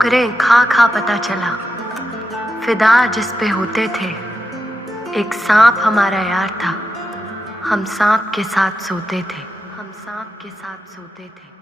ठोकरें खा खा पता चला, फिदा जिस पे होते थे। एक सांप हमारा यार था, हम सांप के साथ सोते थे, हम सांप के साथ सोते थे।